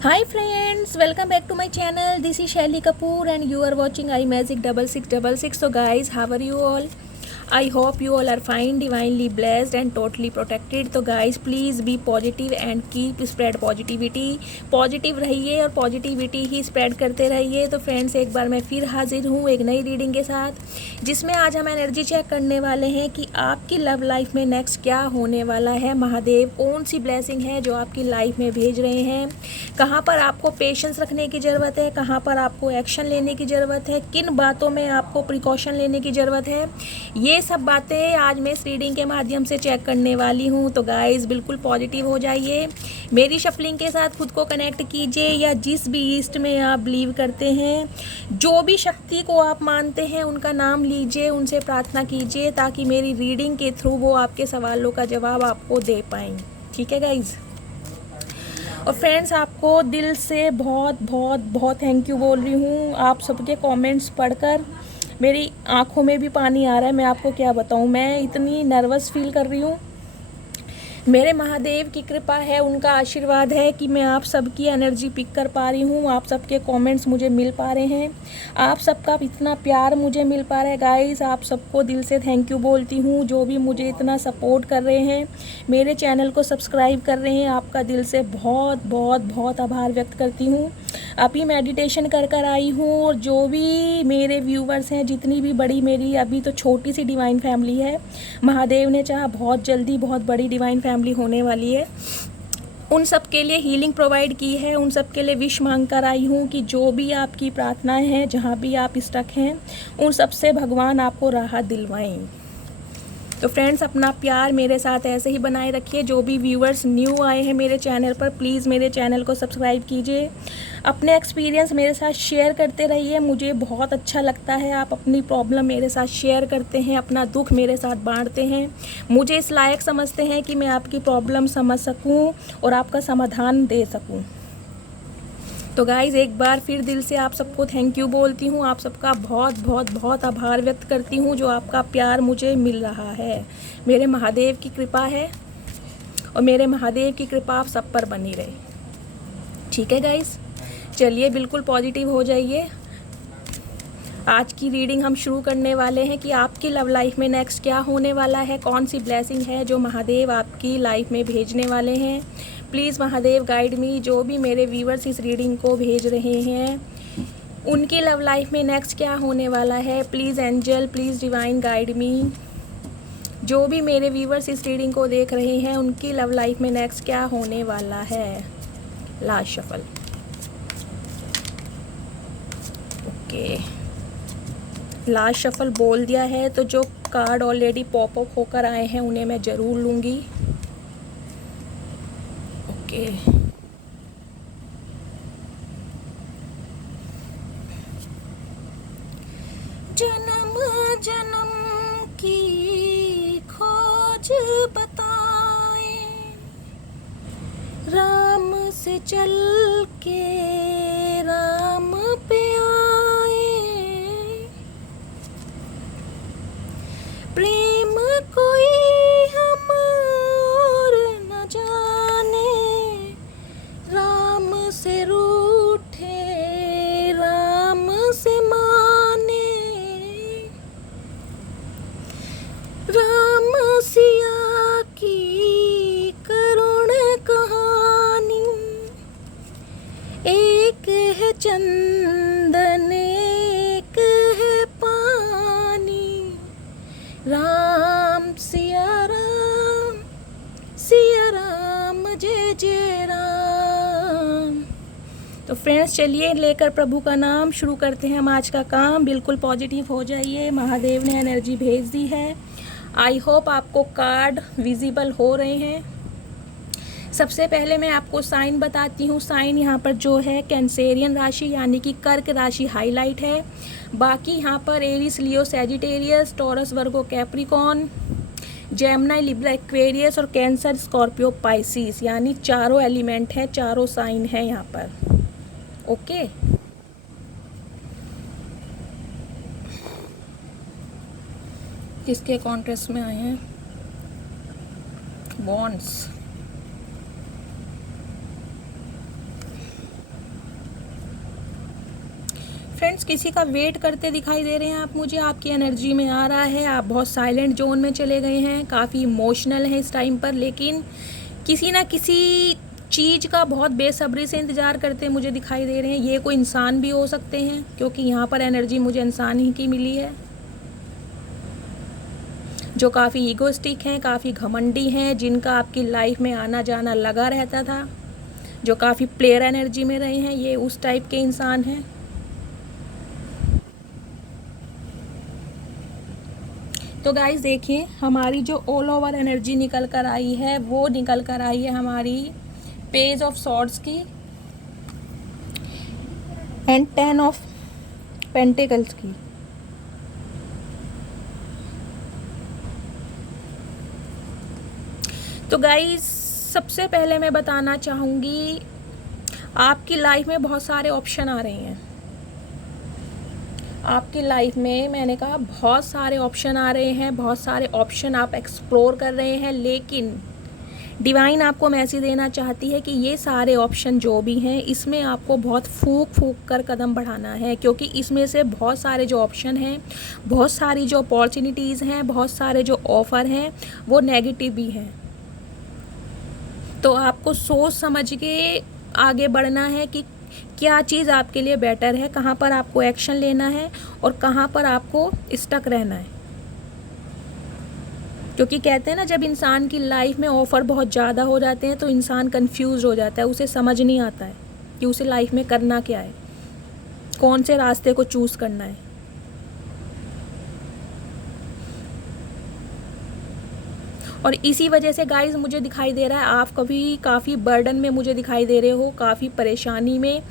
Hi friends, welcome back to my channel. This is Shelly Kapoor and you are watching iMagic 6666. So guys, how are you all? I hope you all are fine, divinely blessed and totally protected. तो guys please be positive and keep spread positivity. Positive रहिए और positivity ही spread करते रहिए। तो friends एक बार मैं फिर हाजिर हूँ एक नई रीडिंग के साथ, जिसमें आज हम एनर्जी चेक करने वाले हैं कि आपकी लव लाइफ में नेक्स्ट क्या होने वाला है। महादेव कौन सी ब्लेसिंग है जो आपकी लाइफ में भेज रहे हैं, कहाँ पर आपको पेशेंस रखने की ज़रूरत है, कहाँ पर आपको एक्शन लेने की ज़रूरत है, किन बातों में आपको प्रिकॉशन लेने की ज़रूरत है, ये सब बातें आज मैं इस रीडिंग के माध्यम से चेक करने वाली हूँ। तो गाइस बिल्कुल पॉजिटिव हो जाइए, मेरी शफलिंग के साथ खुद को कनेक्ट कीजिए या जिस भी ईस्ट में आप बिलीव करते हैं, जो भी शक्ति को आप मानते हैं उनका नाम लीजिए, उनसे प्रार्थना कीजिए ताकि मेरी रीडिंग के थ्रू वो आपके सवालों का जवाब आपको दे पाएँ। ठीक है गाइज़। और फ्रेंड्स आपको दिल से बहुत बहुत बहुत थैंक यू बोल रही हूँ। आप सबके कमेंट्स पढ़कर मेरी आंखों में भी पानी आ रहा है। मैं आपको क्या बताऊँ, मैं इतनी नर्वस फील कर रही हूँ। मेरे महादेव की कृपा है, उनका आशीर्वाद है कि मैं आप सबकी एनर्जी पिक कर पा रही हूँ, आप सबके कमेंट्स मुझे मिल पा रहे हैं, आप सबका इतना प्यार मुझे मिल पा रहा है। गाइस आप सबको दिल से थैंक यू बोलती हूँ, जो भी मुझे इतना सपोर्ट कर रहे हैं, मेरे चैनल को सब्सक्राइब कर रहे हैं, आपका दिल से बहुत बहुत बहुत आभार व्यक्त करती हूँ। अभी मेडिटेशन कर कर आई हूँ और जो भी मेरे व्यूवर्स हैं, जितनी भी बड़ी मेरी अभी तो छोटी सी डिवाइन फैमिली है, महादेव ने चाहा बहुत जल्दी बहुत बड़ी डिवाइन फैमिली होने वाली है, उन सब के लिए हीलिंग प्रोवाइड की है, उन सब के लिए विश मांग कर आई हूँ कि जो भी आपकी प्रार्थनाएं हैं, जहाँ भी आप स्टक हैं, उन सब से भगवान आपको राहत दिलवाएं। तो फ्रेंड्स अपना प्यार मेरे साथ ऐसे ही बनाए रखिए। जो भी व्यूअर्स न्यू आए हैं मेरे चैनल पर, प्लीज़ मेरे चैनल को सब्सक्राइब कीजिए, अपने एक्सपीरियंस मेरे साथ शेयर करते रहिए। मुझे बहुत अच्छा लगता है आप अपनी प्रॉब्लम मेरे साथ शेयर करते हैं, अपना दुख मेरे साथ बांटते हैं, मुझे इस लायक समझते हैं कि मैं आपकी प्रॉब्लम समझ सकूं और आपका समाधान दे सकूं। तो गाइज़ एक बार फिर दिल से आप सबको थैंक यू बोलती हूँ, आप सबका बहुत बहुत बहुत आभार व्यक्त करती हूँ जो आपका प्यार मुझे मिल रहा है। मेरे महादेव की कृपा है और मेरे महादेव की कृपा आप सब पर बनी रहे। ठीक है गाइज़, चलिए बिल्कुल पॉजिटिव हो जाइए। आज की रीडिंग हम शुरू करने वाले हैं कि आपकी लव लाइफ में नेक्स्ट क्या होने वाला है, कौन सी ब्लेसिंग है जो महादेव आपकी लाइफ में भेजने वाले हैं। प्लीज़ महादेव गाइड मी, जो भी मेरे व्यूअर्स इस रीडिंग को भेज रहे हैं उनकी लव लाइफ में नेक्स्ट क्या होने वाला है। Please angel, please divine guide me, जो भी मेरे व्यूअर्स इस रीडिंग को देख रहे हैं उनकी लव लाइफ में नेक्स्ट क्या होने वाला है। Last shuffle. Okay, last shuffle बोल दिया है, तो जो कार्ड ऑलरेडी पॉप अप होकर आए हैं उन्हें मैं ज़रूर लूँगी। ओके, जन्म जन्म की खोज बताए, राम से चल के राम पे आए, प्रेम कोई हम और न जाने, राम से रूठे राम से माने, राम सिया की करुण कहानी, एक है चंदन एक है पानी, राम सिया राम जय जय राम। तो फ्रेंड्स चलिए लेकर प्रभु का नाम शुरू करते हैं हम आज का काम। बिल्कुल पॉजिटिव हो जाइए, महादेव ने एनर्जी भेज दी है। आई होप आपको कार्ड विजिबल हो रहे हैं। सबसे पहले मैं आपको साइन बताती हूँ। साइन यहाँ पर जो है कैंसेरियन राशि यानी कि कर्क राशि हाईलाइट है। बाकी यहाँ पर एरीज, लियो, सैजिटेरियस, टॉरस, वर्गो, कैप्रिकॉन, जेमिनी, लिब्रा, एक्वेरियस और कैंसर, स्कॉर्पियो, पाइसिस, यानी चारों एलिमेंट हैं, चारों साइन हैं यहाँ पर। ओके, किसके कॉन्ट्रेस्ट में आए हैं? बॉन्ड्स, फ्रेंड्स, किसी का वेट करते दिखाई दे रहे हैं आप मुझे, आपकी एनर्जी में आ रहा है। आप बहुत साइलेंट जोन में चले गए हैं, काफ़ी इमोशनल हैं इस टाइम पर, लेकिन किसी ना किसी चीज़ का बहुत बेसब्री से इंतज़ार करते मुझे दिखाई दे रहे हैं। ये कोई इंसान भी हो सकते हैं, क्योंकि यहाँ पर एनर्जी मुझे इंसान ही की मिली है, जो काफ़ी ईगोस्टिक हैं, काफ़ी घमंडी हैं, जिनका आपकी लाइफ में आना जाना लगा रहता था, जो काफ़ी प्लेयर एनर्जी में रहे हैं। ये उस टाइप के इंसान हैं। तो गाइस देखिए, हमारी जो ऑल ओवर एनर्जी निकल कर आई है वो निकल कर आई है हमारी पेज ऑफ सॉर्ड्स की एंड 10 ऑफ पेंटिकल्स की। तो गाइस, सबसे पहले मैं बताना चाहूँगी, आपकी लाइफ में बहुत सारे ऑप्शन आ रहे हैं। आपकी लाइफ में मैंने कहा बहुत सारे ऑप्शन आ रहे हैं, बहुत सारे ऑप्शन आप एक्सप्लोर कर रहे हैं, लेकिन डिवाइन आपको मैसेज देना चाहती है कि ये सारे ऑप्शन जो भी हैं, इसमें आपको बहुत फूक फूक कर कदम बढ़ाना है, क्योंकि इसमें से बहुत सारे जो ऑप्शन हैं, बहुत सारी जो अपॉर्चुनिटीज़ हैं, बहुत सारे जो ऑफ़र हैं, वो नेगेटिव भी हैं। तो आपको सोच समझ के आगे बढ़ना है कि क्या चीज़ आपके लिए बेटर है, कहाँ पर आपको एक्शन लेना है और कहाँ पर आपको स्टक रहना है। क्योंकि कहते हैं ना, जब इंसान की लाइफ में ऑफ़र बहुत ज़्यादा हो जाते हैं तो इंसान कंफ्यूज हो जाता है, उसे समझ नहीं आता है कि उसे लाइफ में करना क्या है, कौन से रास्ते को चूज़ करना है। और इसी वजह से गाइस मुझे दिखाई दे रहा है आप कभी काफ़ी बर्डन में मुझे दिखाई दे रहे हो, काफ़ी परेशानी में,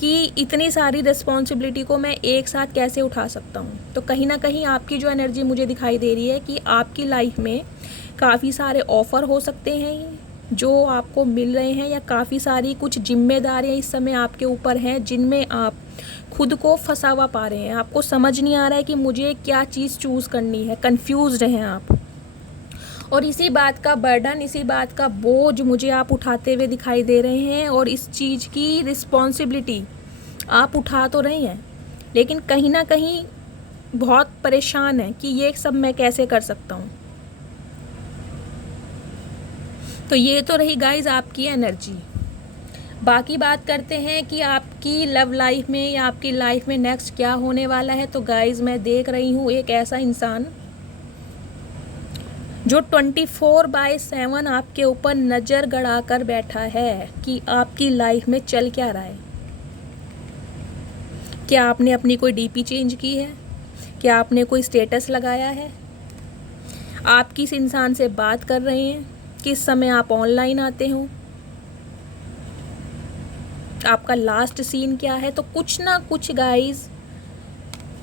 कि इतनी सारी रिस्पॉन्सिबिलिटी को मैं एक साथ कैसे उठा सकता हूँ। तो कहीं ना कहीं आपकी जो एनर्जी मुझे दिखाई दे रही है कि आपकी लाइफ में काफ़ी सारे ऑफ़र हो सकते हैं जो आपको मिल रहे हैं, या काफ़ी सारी कुछ जिम्मेदारियाँ इस समय आपके ऊपर हैं जिनमें आप खुद को फंसा हुआ पा रहे हैं। आपको समझ नहीं आ रहा है कि मुझे क्या चीज़ चूज़ करनी है, कन्फ्यूज़ हैं आप। और इसी बात का बर्डन, इसी बात का बोझ मुझे आप उठाते हुए दिखाई दे रहे हैं, और इस चीज़ की रिस्पॉन्सिबिलिटी आप उठा तो रहे हैं, लेकिन कहीं ना कहीं बहुत परेशान हैं कि ये सब मैं कैसे कर सकता हूँ। तो ये तो रही गाइज आपकी एनर्जी। बाकी बात करते हैं कि आपकी लव लाइफ में या आपकी लाइफ में नेक्स्ट क्या होने वाला है। तो गाइज, मैं देख रही हूँ एक ऐसा इंसान जो 24/7 आपके ऊपर नज़र गड़ा कर बैठा है कि आपकी लाइफ में चल क्या रहा है। क्या आपने अपनी कोई डीपी चेंज की है? क्या आपने कोई स्टेटस लगाया है? आप किस इंसान से बात कर रहे हैं? किस समय आप ऑनलाइन आते हो? आपका लास्ट सीन क्या है? तो कुछ ना कुछ गाइज,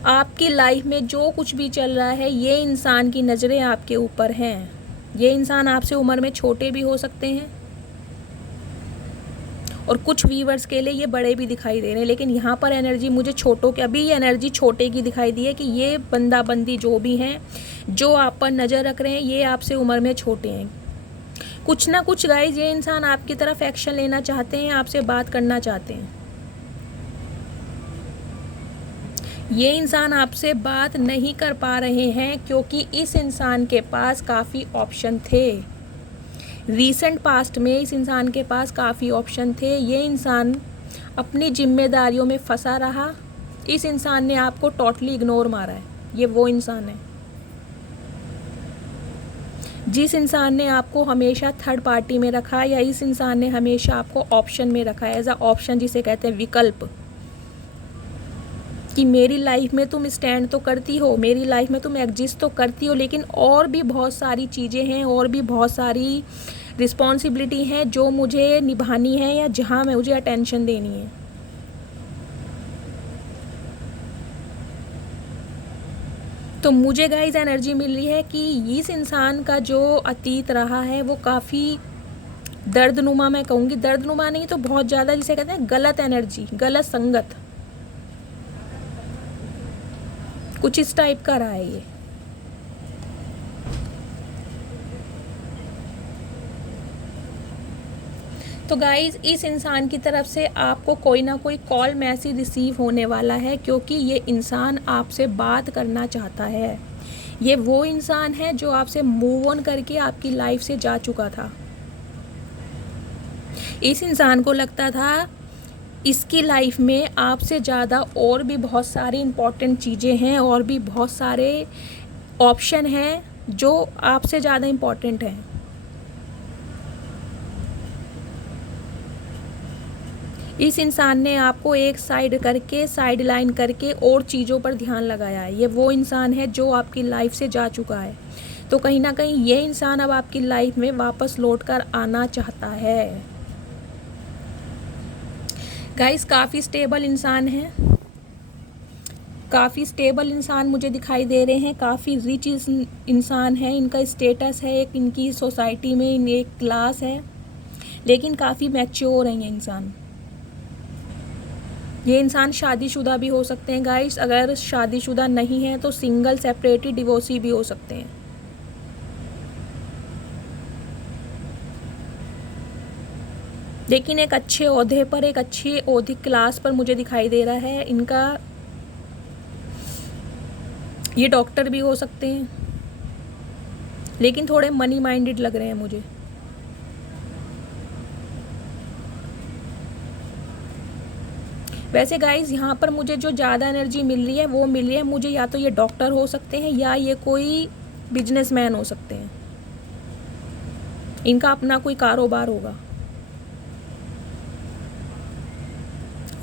आपकी लाइफ में जो कुछ भी चल रहा है, ये इंसान की नज़रें आपके ऊपर हैं। ये इंसान आपसे उम्र में छोटे भी हो सकते हैं, और कुछ व्यूवर्स के लिए ये बड़े भी दिखाई दे रहे हैं, लेकिन यहाँ पर एनर्जी मुझे छोटों की, अभी ये एनर्जी छोटे की दिखाई दी है कि ये बंदा बंदी जो भी हैं, जो आप पर नज़र रख रहे हैं, ये आपसे उम्र में छोटे हैं। कुछ ना कुछ गाइज, ये इंसान आपकी तरफ एक्शन लेना चाहते हैं, आपसे बात करना चाहते हैं। ये इंसान आपसे बात नहीं कर पा रहे हैं क्योंकि इस इंसान के पास काफ़ी ऑप्शन थे। रीसेंट पास्ट में इस इंसान के पास काफ़ी ऑप्शन थे। ये इंसान अपनी जिम्मेदारियों में फंसा रहा। इस इंसान ने आपको टोटली इग्नोर मारा है। ये वो इंसान है जिस इंसान ने आपको हमेशा थर्ड पार्टी में रखा, या इस इंसान ने हमेशा आपको ऑप्शन में रखा, एज अ ऑप्शन, जिसे कहते हैं विकल्प, कि मेरी लाइफ में तुम स्टैंड तो करती हो, मेरी लाइफ में तुम एग्जिस्ट तो करती हो, लेकिन और भी बहुत सारी चीज़ें हैं, और भी बहुत सारी रिस्पॉन्सिबिलिटी हैं जो मुझे निभानी है, या जहाँ मैं मुझे अटेंशन देनी है। तो मुझे गाइस एनर्जी मिल रही है कि इस इंसान का जो अतीत रहा है वो काफ़ी दर्दनुमा, मैं कहूँगी दर्दनुमा नहीं तो बहुत ज़्यादा, जिसे कहते हैं गलत एनर्जी, गलत संगत, कुछ इस टाइप का रहा है ये। तो गाइज़ इस इंसान की तरफ से आपको कोई ना कोई कॉल मैसेज रिसीव होने वाला है, क्योंकि ये इंसान आपसे बात करना चाहता है। ये वो इंसान है जो आपसे मूव ऑन करके आपकी लाइफ से जा चुका था। इस इंसान को लगता था इसकी लाइफ में आपसे ज़्यादा और भी बहुत सारी इम्पॉर्टेंट चीज़ें हैं और भी बहुत सारे ऑप्शन हैं जो आपसे ज़्यादा इम्पॉर्टेंट हैं। इस इंसान ने आपको एक साइड लाइन करके और चीज़ों पर ध्यान लगाया है। ये वो इंसान है जो आपकी लाइफ से जा चुका है। तो कहीं ना कहीं ये इंसान अब आपकी लाइफ में वापस लौट कर आना चाहता है। गाइस काफ़ी स्टेबल इंसान है, काफ़ी स्टेबल इंसान मुझे दिखाई दे रहे हैं। काफ़ी रिच इंसान है, इनका स्टेटस है एक, इनकी सोसाइटी में एक क्लास है, लेकिन काफ़ी मैच्योर हैं ये इंसान। ये इंसान शादीशुदा भी हो सकते हैं गाइस। अगर शादीशुदा नहीं है तो सिंगल, सेपरेटेड, डिवोर्सी भी हो सकते हैं। लेकिन एक अच्छे ओहदे पर, एक अच्छी औद्योगिक क्लास पर मुझे दिखाई दे रहा है इनका। ये डॉक्टर भी हो सकते हैं, लेकिन थोड़े मनी माइंडेड लग रहे हैं मुझे। वैसे गाइज यहाँ पर मुझे जो ज़्यादा एनर्जी मिल रही है वो मिल रही है मुझे, या तो ये डॉक्टर हो सकते हैं या ये कोई बिजनेसमैन हो सकते हैं। इनका अपना कोई कारोबार होगा।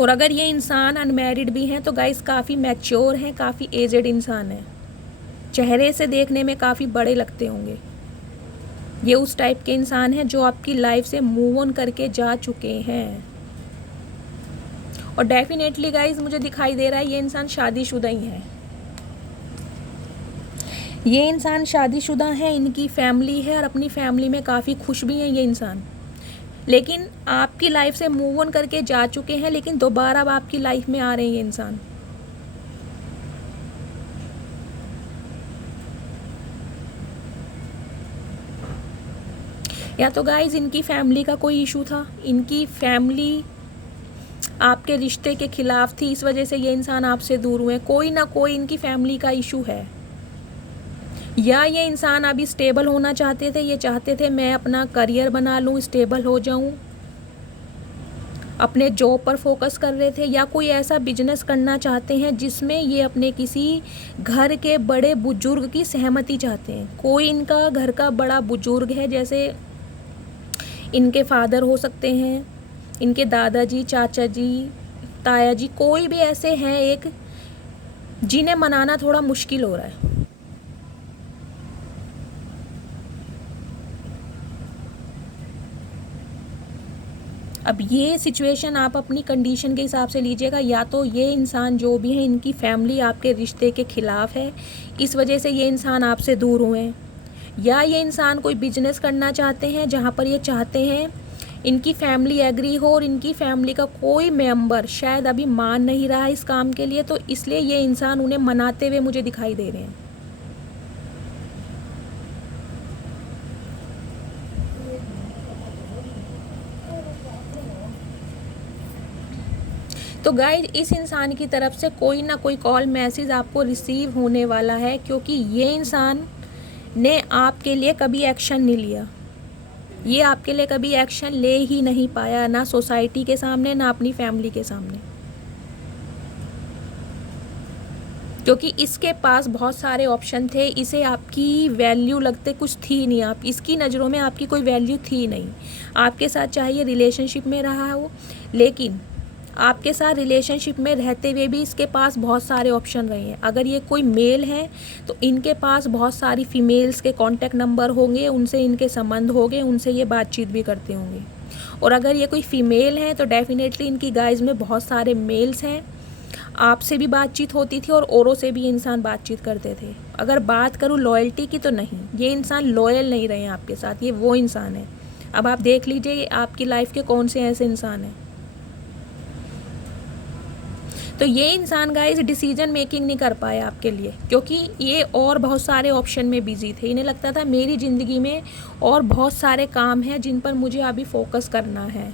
और अगर ये इंसान अनमैरिड भी हैं तो गाइस काफ़ी मैच्योर हैं, काफ़ी एजेड इंसान है। चेहरे से देखने में काफ़ी बड़े लगते होंगे। ये उस टाइप के इंसान हैं जो आपकी लाइफ से मूव ऑन करके जा चुके हैं। और डेफिनेटली गाइज मुझे दिखाई दे रहा है ये इंसान शादीशुदा ही है। ये इंसान शादीशुदा है, इनकी फैमिली है और अपनी फैमिली में काफ़ी खुश भी हैं ये इंसान। लेकिन आपकी लाइफ से मूव ऑन करके जा चुके हैं, लेकिन दोबारा अब आपकी लाइफ में आ रहे हैं ये इंसान। या तो गाइज इनकी फैमिली का कोई इशू था, इनकी फैमिली आपके रिश्ते के खिलाफ थी, इस वजह से ये इंसान आपसे दूर हुए। कोई ना कोई इनकी फैमिली का इशू है। या ये इंसान अभी स्टेबल होना चाहते थे, ये चाहते थे मैं अपना करियर बना लूँ, स्टेबल हो जाऊँ, अपने जॉब पर फोकस कर रहे थे। या कोई ऐसा बिजनेस करना चाहते हैं जिसमें ये अपने किसी घर के बड़े बुजुर्ग की सहमति चाहते हैं। कोई इनका घर का बड़ा बुजुर्ग है, जैसे इनके फादर हो सकते हैं, इनके दादाजी, चाचा जी, ताया जी, कोई भी ऐसे हैं एक जिन्हें मनाना थोड़ा मुश्किल हो रहा है। अब ये सिचुएशन आप अपनी कंडीशन के हिसाब से लीजिएगा। या तो ये इंसान जो भी है इनकी फैमिली आपके रिश्ते के खिलाफ है, इस वजह से ये इंसान आपसे दूर हुए हैं। या ये इंसान कोई बिजनेस करना चाहते हैं जहाँ पर ये चाहते हैं इनकी फैमिली एग्री हो, और इनकी फैमिली का कोई मेंबर शायद अभी मान नहीं रहा है इस काम के लिए, तो इसलिए ये इंसान उन्हें मनाते हुए मुझे दिखाई दे रहे हैं। तो गाइस इस इंसान की तरफ से कोई ना कोई कॉल मैसेज आपको रिसीव होने वाला है, क्योंकि ये इंसान ने आपके लिए कभी एक्शन नहीं लिया। ये आपके लिए कभी एक्शन ले ही नहीं पाया, ना सोसाइटी के सामने, ना अपनी फैमिली के सामने। क्योंकि इसके पास बहुत सारे ऑप्शन थे, इसे आपकी वैल्यू लगते कुछ थी नहीं। आप इसकी नज़रों में आपकी कोई वैल्यू थी नहीं। आपके साथ चाहे ये रिलेशनशिप में रहा हो, लेकिन आपके साथ रिलेशनशिप में रहते हुए भी इसके पास बहुत सारे ऑप्शन रहे हैं। अगर ये कोई मेल है तो इनके पास बहुत सारी फीमेल्स के कॉन्टैक्ट नंबर होंगे, उनसे इनके संबंध होंगे, उनसे ये बातचीत भी करते होंगे। और अगर ये कोई फ़ीमेल है तो डेफिनेटली इनकी गाइज में बहुत सारे मेल्स हैं। आपसे भी बातचीत होती थी और औरों से भी ये इंसान बातचीत करते थे। अगर बात करूँ लॉयल्टी की तो नहीं, ये इंसान लॉयल नहीं रहे हैं आपके साथ। ये वो इंसान है। अब आप देख लीजिए आपकी लाइफ के कौन से ऐसे इंसान हैं। तो ये इंसान गाइस डिसीजन मेकिंग नहीं कर पाया आपके लिए, क्योंकि ये और बहुत सारे ऑप्शन में बिजी थे। इन्हें लगता था मेरी ज़िंदगी में और बहुत सारे काम हैं जिन पर मुझे अभी फोकस करना है।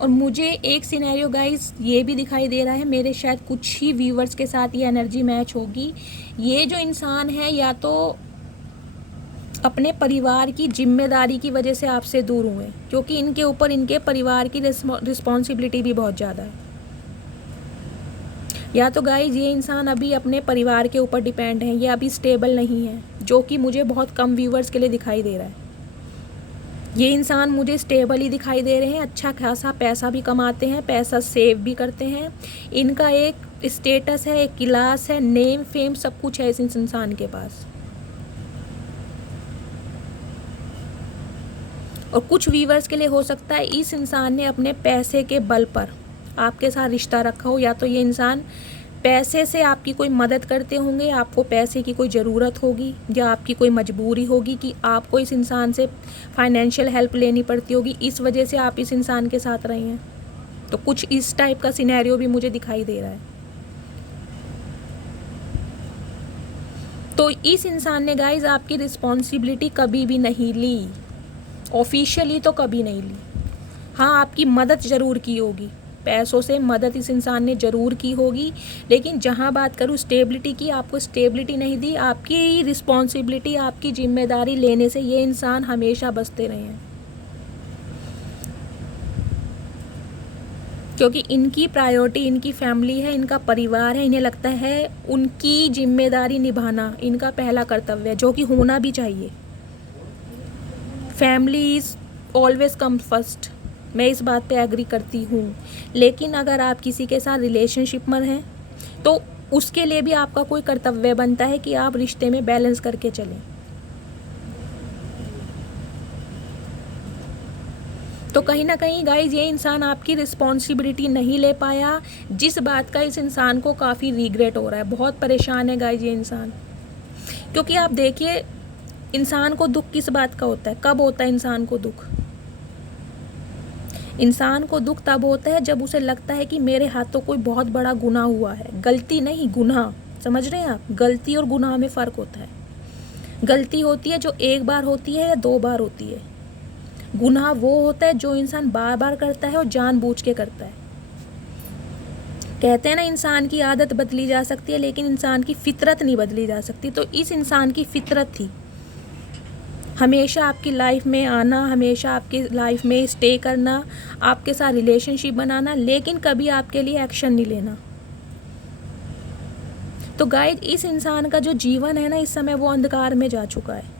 और मुझे एक सिनेरियो गाइस ये भी दिखाई दे रहा है, मेरे शायद कुछ ही व्यूवर्स के साथ ये एनर्जी मैच होगी। ये जो इंसान है या तो अपने परिवार की जिम्मेदारी की वजह से आपसे दूर हुए, क्योंकि इनके ऊपर इनके परिवार की रिस्पॉन्सिबिलिटी भी बहुत ज़्यादा है। या तो गाइस ये इंसान अभी अपने परिवार के ऊपर डिपेंड है, ये अभी स्टेबल नहीं है, जो कि मुझे बहुत कम व्यूवर्स के लिए दिखाई दे रहा है। ये इंसान मुझे स्टेबल ही दिखाई दे रहे हैं, अच्छा खासा पैसा भी कमाते हैं, पैसा सेव भी करते हैं, इनका एक स्टेटस है, एक क्लास है, नेम फेम सब कुछ है इस इंसान के पास। और कुछ व्यूवर्स के लिए हो सकता है इस इंसान ने अपने पैसे के बल पर आपके साथ रिश्ता रखा हो, या तो ये इंसान पैसे से आपकी कोई मदद करते होंगे, आपको पैसे की कोई ज़रूरत होगी या आपकी कोई मजबूरी होगी कि आपको इस इंसान से फाइनेंशियल हेल्प लेनी पड़ती होगी, इस वजह से आप इस इंसान के साथ रहे हैं। तो कुछ इस टाइप का सिनेरियो भी मुझे दिखाई दे रहा है। तो इस इंसान ने गाइज आपकी रिस्पॉन्सिबिलिटी कभी भी नहीं ली, ऑफिशियली तो कभी नहीं ली। हाँ, आपकी मदद ज़रूर की होगी, पैसों से मदद इस इंसान ने ज़रूर की होगी, लेकिन जहाँ बात करूँ स्टेबिलिटी की, आपको स्टेबिलिटी नहीं दी। आपकी रिस्पॉन्सिबिलिटी, आपकी जिम्मेदारी लेने से ये इंसान हमेशा बचते रहे हैं, क्योंकि इनकी प्रायोरिटी इनकी फैमिली है, इनका परिवार है। इन्हें लगता है उनकी जिम्मेदारी निभाना इनका पहला कर्तव्य है, जो कि होना भी चाहिए। Family is always come first, मैं इस बात पे एग्री करती हूँ। लेकिन अगर आप किसी के साथ रिलेशनशिप में हैं तो उसके लिए भी आपका कोई कर्तव्य बनता है कि आप रिश्ते में बैलेंस करके चलें। तो कहीं ना कहीं गाइज ये इंसान आपकी रिस्पॉन्सिबिलिटी नहीं ले पाया, जिस बात का इस इंसान को काफ़ी रिग्रेट हो रहा है। बहुत परेशान है गाइज ये इंसान, क्योंकि आप देखिए इंसान को दुख किस बात का होता है, कब होता है इंसान को दुख? इंसान को दुख तब होता है जब उसे लगता है कि मेरे हाथों कोई बहुत बड़ा गुनाह हुआ है। गलती नहीं, गुनाह, समझ रहे हैं आप? गलती और गुनाह में फ़र्क होता है। गलती होती है जो एक बार होती है या 2 बार होती है। गुनाह वो होता है जो इंसान बार बार करता है और जानबूझ के करता है। कहते हैं ना, इंसान की आदत बदली जा सकती है लेकिन इंसान की फितरत नहीं बदली जा सकती। तो इस इंसान की फितरत थी हमेशा आपकी लाइफ में आना, हमेशा आपकी लाइफ में स्टे करना, आपके साथ रिलेशनशिप बनाना, लेकिन कभी आपके लिए एक्शन नहीं लेना। तो गाइस इस इंसान का जो जीवन है ना, इस समय वो अंधकार में जा चुका है।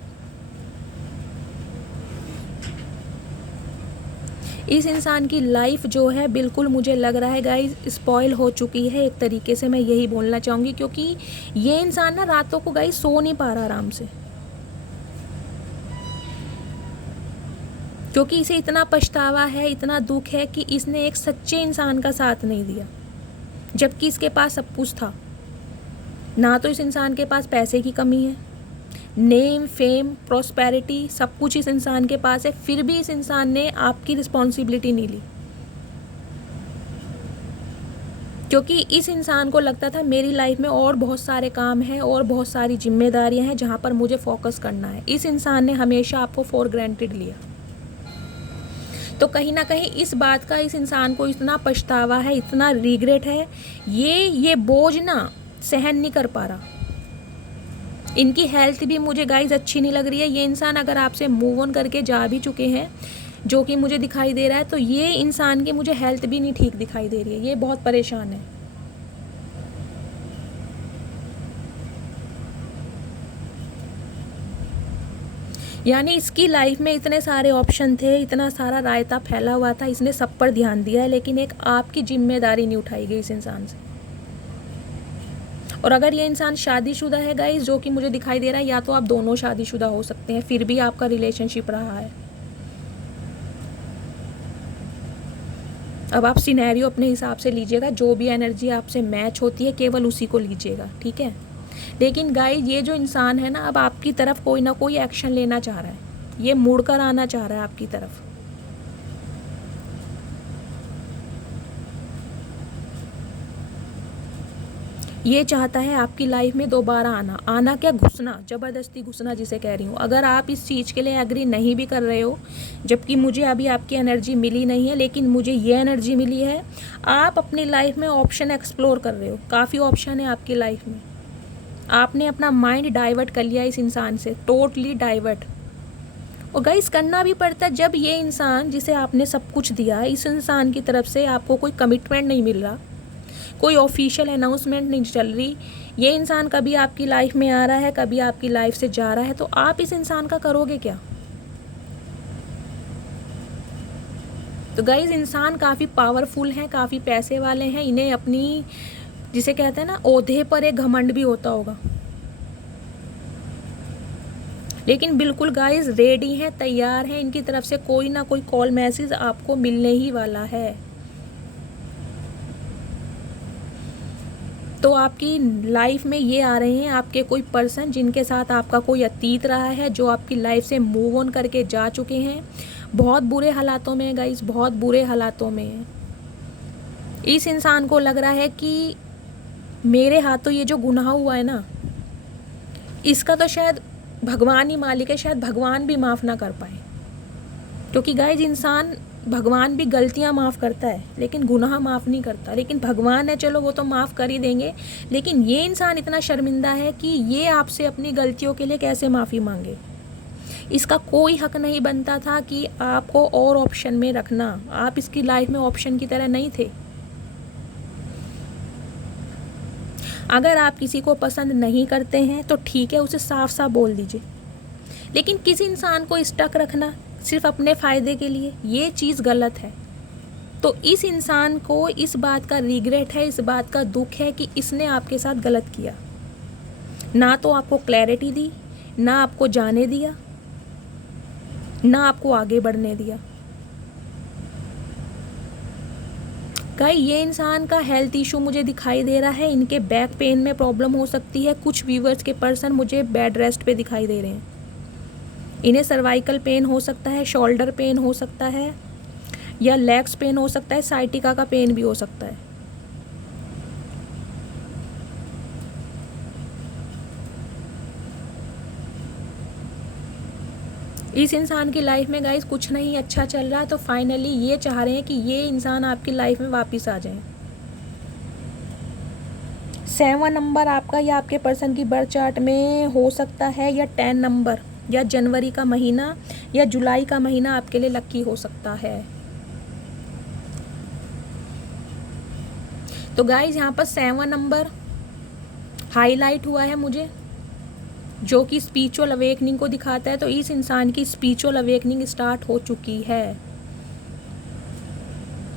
इस इंसान की लाइफ जो है बिल्कुल मुझे लग रहा है गाइस स्पॉइल हो चुकी है, एक तरीके से मैं यही बोलना चाहूँगी। क्योंकि ये इंसान ना रातों को गाइस सो नहीं पा रहा आराम से, क्योंकि इसे इतना पछतावा है, इतना दुख है कि इसने एक सच्चे इंसान का साथ नहीं दिया, जबकि इसके पास सब कुछ था। ना तो इस इंसान के पास पैसे की कमी है, नेम फेम प्रॉस्पेरिटी सब कुछ इस इंसान के पास है, फिर भी इस इंसान ने आपकी रिस्पॉन्सिबिलिटी नहीं ली, क्योंकि इस इंसान को लगता था मेरी लाइफ में और बहुत सारे काम हैं और बहुत सारी जिम्मेदारियां हैं जहां पर मुझे फोकस करना है। इस इंसान ने हमेशा आपको फॉर ग्रांटेड लिया। तो कहीं ना कहीं इस बात का इस इंसान को इतना पछतावा है, इतना रिग्रेट है, ये बोझ ना सहन नहीं कर पा रहा। इनकी हेल्थ भी मुझे गाइस अच्छी नहीं लग रही है। ये इंसान अगर आपसे मूव ऑन करके जा भी चुके हैं, जो कि मुझे दिखाई दे रहा है, तो ये इंसान की मुझे हेल्थ भी नहीं ठीक दिखाई दे रही है। ये बहुत परेशान है। यानी इसकी लाइफ में इतने सारे ऑप्शन थे, इतना सारा रायता फैला हुआ था, इसने सब पर ध्यान दिया है, लेकिन एक आपकी जिम्मेदारी नहीं उठाई गई इस इंसान से। और अगर ये इंसान शादीशुदा है गाइस, जो कि मुझे दिखाई दे रहा है, या तो आप दोनों शादीशुदा हो सकते हैं, फिर भी आपका रिलेशनशिप रहा है। अब आप सिनेरियो अपने हिसाब से लीजिएगा, जो भी एनर्जी आपसे मैच होती है केवल उसी को लीजिएगा, ठीक है। लेकिन गाइस ये जो इंसान है ना, अब आपकी तरफ कोई ना कोई एक्शन लेना चाह रहा है। ये मुड़कर आना चाह रहा है आपकी तरफ। ये चाहता है आपकी लाइफ में दोबारा आना क्या, घुसना, ज़बरदस्ती घुसना जिसे कह रही हूँ। अगर आप इस चीज़ के लिए एग्री नहीं भी कर रहे हो, जबकि मुझे अभी आपकी एनर्जी मिली नहीं है, लेकिन मुझे ये एनर्जी मिली है, आप अपनी लाइफ में ऑप्शन एक्सप्लोर कर रहे हो। काफ़ी ऑप्शन है आपकी लाइफ में। आपने अपना माइंड डाइवर्ट कर लिया इस इंसान से, टोटली डाइवर्ट। और गाइस करना भी पड़ता है जब ये इंसान जिसे आपने सब कुछ दिया, इस इंसान की तरफ से आपको कोई कमिटमेंट नहीं मिल रहा, कोई ऑफिशियल अनाउंसमेंट नहीं चल रही। ये इंसान कभी आपकी लाइफ में आ रहा है, कभी आपकी लाइफ से जा रहा है, तो आप इस इंसान का करोगे क्या? तो गाइस इंसान काफ़ी पावरफुल हैं, काफ़ी पैसे वाले हैं, इन्हें अपनी जिसे कहते हैं ना ओहदे पर एक घमंड भी होता होगा, लेकिन बिल्कुल गाइस रेडी हैं, तैयार हैं। इनकी तरफ से कोई ना कोई कॉल मैसेज आपको मिलने ही वाला है। तो आपकी लाइफ में ये आ रहे हैं आपके कोई पर्सन जिनके साथ आपका कोई अतीत रहा है, जो आपकी लाइफ से मूव ऑन करके जा चुके हैं। बहुत बुरे हालातों में गाइस, बहुत बुरे हालातों में। इस इंसान को लग रहा है कि मेरे हाथों ये जो गुनाह हुआ है ना, इसका तो शायद भगवान ही मालिक है, शायद भगवान भी माफ़ ना कर पाए। क्योंकि गाइस इंसान, भगवान भी गलतियां माफ़ करता है लेकिन गुनाह माफ़ नहीं करता। लेकिन भगवान है, चलो वो तो माफ़ कर ही देंगे, लेकिन ये इंसान इतना शर्मिंदा है कि ये आपसे अपनी गलतियों के लिए कैसे माफ़ी मांगे। इसका कोई हक नहीं बनता था कि आपको और ऑप्शन में रखना। आप इसकी लाइफ में ऑप्शन की तरह नहीं थे। अगर आप किसी को पसंद नहीं करते हैं तो ठीक है, उसे साफ साफ बोल दीजिए, लेकिन किसी इंसान को स्टक रखना सिर्फ अपने फ़ायदे के लिए, ये चीज़ गलत है। तो इस इंसान को इस बात का रिग्रेट है, इस बात का दुख है कि इसने आपके साथ गलत किया। ना तो आपको क्लैरिटी दी, ना आपको जाने दिया, ना आपको आगे बढ़ने दिया। गाइस ये इंसान का हेल्थ इशू मुझे दिखाई दे रहा है, इनके बैक पेन में प्रॉब्लम हो सकती है। कुछ व्यूवर्स के पर्सन मुझे बेड रेस्ट पे दिखाई दे रहे हैं। इन्हें सर्वाइकल पेन हो सकता है, शोल्डर पेन हो सकता है, या लेग्स पेन हो सकता है, साइटिका का पेन भी हो सकता है। इस इंसान की लाइफ में गाइस कुछ नहीं अच्छा चल रहा, तो फाइनली ये चाह रहे हैं कि ये इंसान आपकी लाइफ में वापस आ जाए। 7 नंबर आपका या आपके पर्सन की बर्थ चार्ट में हो सकता है, या 10 नंबर, या जनवरी का महीना या जुलाई का महीना आपके लिए लकी हो सकता है। तो गाइस यहाँ पर 7 नंबर हाईलाइट हुआ है मुझे, जो कि स्पिरिचुअल अवेकनिंग को दिखाता है। तो इस इंसान की स्पिरिचुअल अवेकनिंग स्टार्ट हो चुकी है।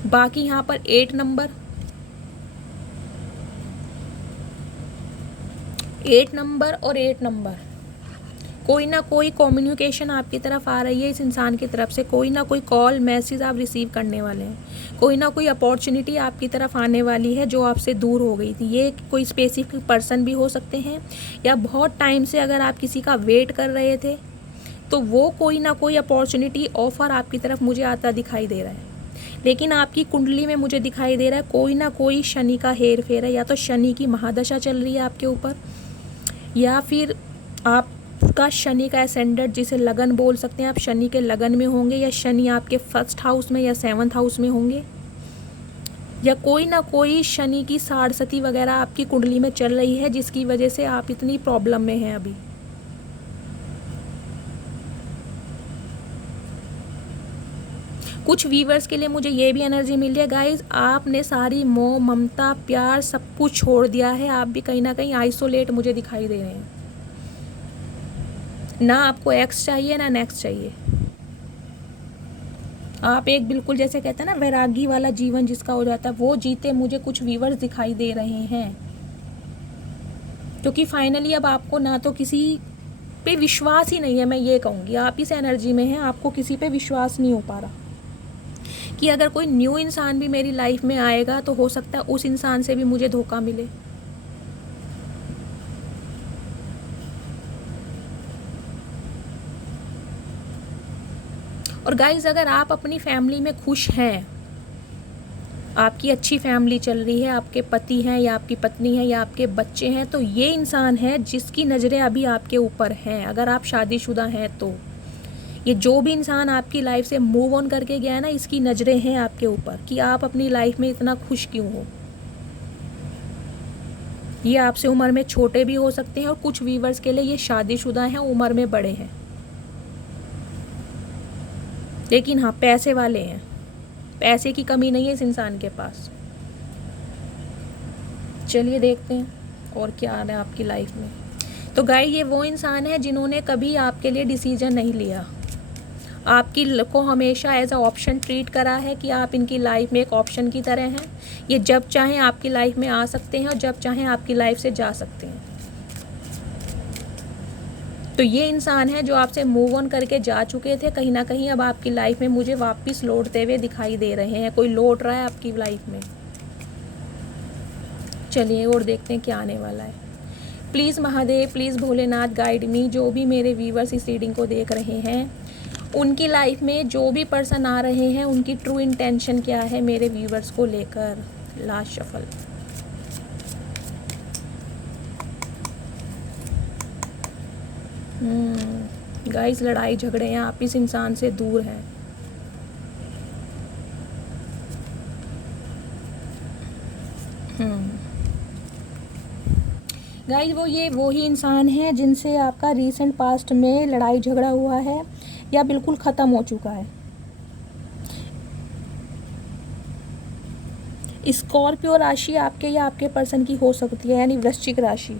बाकी यहाँ पर 8 नंबर, 8 नंबर और 8 नंबर, कोई ना कोई कम्युनिकेशन आपकी तरफ आ रही है इस इंसान की तरफ से। कोई ना कोई कॉल मैसेज आप रिसीव करने वाले हैं, कोई ना कोई अपॉर्चुनिटी आपकी तरफ आने वाली है जो आपसे दूर हो गई थी। ये कोई स्पेसिफिक पर्सन भी हो सकते हैं, या बहुत टाइम से अगर आप किसी का वेट कर रहे थे तो वो कोई ना कोई अपॉर्चुनिटी ऑफर आपकी तरफ मुझे आता दिखाई दे रहा है। लेकिन आपकी कुंडली में मुझे दिखाई दे रहा है कोई ना कोई शनि का हेर फेर है, या तो शनि की महादशा चल रही है आपके ऊपर, या फिर आपका शनि का एसेंडेंट जिसे लगन बोल सकते हैं, आप शनि के लगन में होंगे, या शनि आपके 1st हाउस में या 7th हाउस में होंगे, या कोई ना कोई शनि की साढ़सती वगैरह आपकी कुंडली में चल रही है जिसकी वजह से आप इतनी प्रॉब्लम में हैं अभी। कुछ व्यूवर्स के लिए मुझे ये भी एनर्जी मिली है गाइज, आपने सारी मोह ममता प्यार सब कुछ छोड़ दिया है। आप भी कहीं ना कहीं आइसोलेट मुझे दिखाई दे रहे हैं। ना आपको एक्स चाहिए ना नेक्स्ट चाहिए। आप एक बिल्कुल जैसे कहते हैं ना वैरागी वाला जीवन जिसका हो जाता है वो जीते मुझे कुछ व्यूवर्स दिखाई दे रहे हैं। क्योंकि फाइनली अब आपको ना तो किसी पे विश्वास ही नहीं है, मैं ये कहूँगी आप इस एनर्जी में हैं, आपको किसी पे विश्वास नहीं हो पा रहा कि अगर कोई न्यू इंसान भी मेरी लाइफ में आएगा तो हो सकता है उस इंसान से भी मुझे धोखा मिले। और गाइज अगर आप अपनी फैमिली में खुश हैं, आपकी अच्छी फैमिली चल रही है, आपके पति हैं या आपकी पत्नी है या आपके बच्चे हैं, तो ये इंसान है जिसकी नज़रें अभी आपके ऊपर हैं। अगर आप शादीशुदा हैं तो ये जो भी इंसान आपकी लाइफ से मूव ऑन करके गया है ना, इसकी नज़रें हैं आपके ऊपर कि आप अपनी लाइफ में इतना खुश क्यों हो। ये आपसे उम्र में छोटे भी हो सकते हैं और कुछ व्यूवर्स के लिए ये शादीशुदा हैं, उम्र में बड़े हैं, लेकिन हाँ पैसे वाले हैं, पैसे की कमी नहीं है इस इंसान के पास। चलिए देखते हैं और क्या आ रहा है आपकी लाइफ में। तो गाइस ये वो इंसान है जिन्होंने कभी आपके लिए डिसीजन नहीं लिया, आपकी को हमेशा एज अ ऑप्शन ट्रीट करा है कि आप इनकी लाइफ में एक ऑप्शन की तरह हैं। ये जब चाहें आपकी लाइफ में आ सकते हैं और जब चाहें आपकी लाइफ से जा सकते हैं। तो ये इंसान है जो आपसे मूव ऑन करके जा चुके थे, कहीं ना कहीं अब आपकी लाइफ में मुझे वापस लौटते हुए दिखाई दे रहे हैं। कोई लौट रहा है आपकी लाइफ में। चलिए और देखते हैं क्या आने वाला है। Please Mahadev, please Bholenath guide me. जो भी मेरे व्यूवर्स इस रीडिंग को देख रहे हैं, उनकी लाइफ में जो भी पर्सन आ रहे हैं, उनकी ट्रू इंटेंशन क्या है मेरे व्यूवर्स को लेकर। Last shuffle. गाइस लड़ाई झगड़े हैं, आप इस इंसान से दूर हैं। गाइस वो ही इंसान है जिनसे आपका रीसेंट पास्ट में लड़ाई झगड़ा हुआ है या बिल्कुल ख़त्म हो चुका है। स्कॉर्पियो राशि आपके या आपके पर्सन की हो सकती है, यानी वृश्चिक राशि।